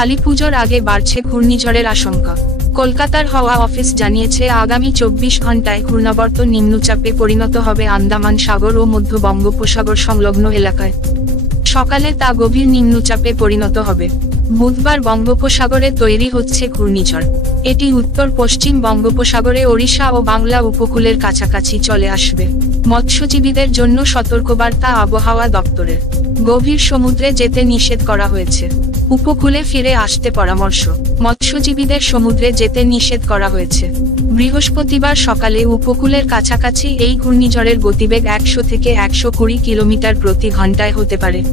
কালীপুজোর আগে বাড়ছে ঘূর্ণিঝড়ের আশঙ্কা। কলকাতার হাওয়া অফিস জানিয়েছে আগামী 24 ঘন্টায় ঘূর্ণাবর্ত নিম্নচাপে পরিণত হবে আন্দামান সাগর ও মধ্য বঙ্গোপসাগর সংলগ্ন এলাকায়। সকালে তা গভীর নিম্নচাপে পরিণত হবে। বুধবার বঙ্গোপসাগরে তৈরি হচ্ছে ঘূর্ণিঝড়। এটি উত্তর পশ্চিম বঙ্গোপসাগরে ওড়িশা ও বাংলা উপকূলের কাছাকাছি চলে আসবে। মৎস্যজীবীদের জন্য সতর্কবার্তা আবহাওয়া দপ্তরের। গভীর সমুদ্রে যেতে নিষেধ করা হয়েছে। উপকূলে ফিরে আসতে পরামর্শ। মৎস্যজীবীদের সমুদ্রে যেতে নিষেধ করা হয়েছে। বৃহস্পতিবার সকালে উপকূলের কাছাকাছি এই ঘূর্ণিঝড়ের গতিবেগ 100 থেকে 120 কিলোমিটার প্রতি ঘন্টায় হতে পারে।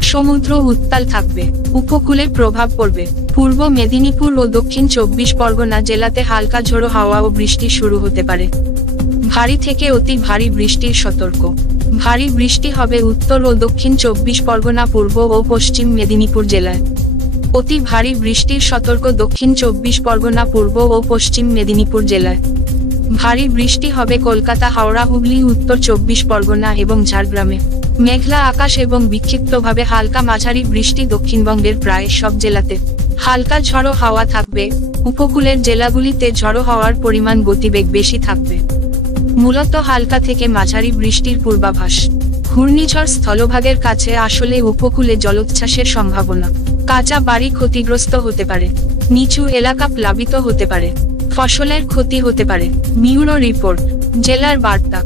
সমুদ্র উত্তাল থাকবে। উপকূলে প্রভাব পড়বে। পূর্ব মেদিনীপুর ও দক্ষিণ 24 পরগনা জেলাতে হালকা ঝোড়ো হাওয়া ও বৃষ্টি শুরু হতে পারে। ভারী থেকে অতি ভারী বৃষ্টির সতর্ক। ভারী বৃষ্টি হবে উত্তর ও দক্ষিণ 24 পরগনা, পূর্ব ও পশ্চিম মেদিনীপুর জেলায়। অতি ভারী বৃষ্টির সতর্ক দক্ষিণ 24 পরগনা, পূর্ব ও পশ্চিম মেদিনীপুর জেলায়। ভারী বৃষ্টি হবে কলকাতা, হাওড়া, হুগলি, উত্তর 24 পরগনা এবং ঝাড়গ্রামে। মেঘলা আকাশ এবং বিক্ষিপ্তভাবে হালকা মাঝারি বৃষ্টি দক্ষিণবঙ্গের প্রায় সব জেলাতে। হালকা ঝড়ো হাওয়া থাকবে। উপকূলের জেলাগুলিতে ঝড়ো হাওয়ার পরিমাণ গতিবেগ বেশি থাকবে। মূলত হালকা থেকে মাঝারি বৃষ্টির পূর্বাভাস। ঘূর্ণিঝড় স্থলভাগের কাছে আসলে উপকূলে জলোচ্ছ্বাসের সম্ভাবনা। কাঁচা বাড়ি ক্ষতিগ্রস্ত হতে পারে। নিচু এলাকা প্লাবিত হতে পারে। ফসলের ক্ষতি হতে পারে। ব্যুরো রিপোর্ট, জেলার বার্তা।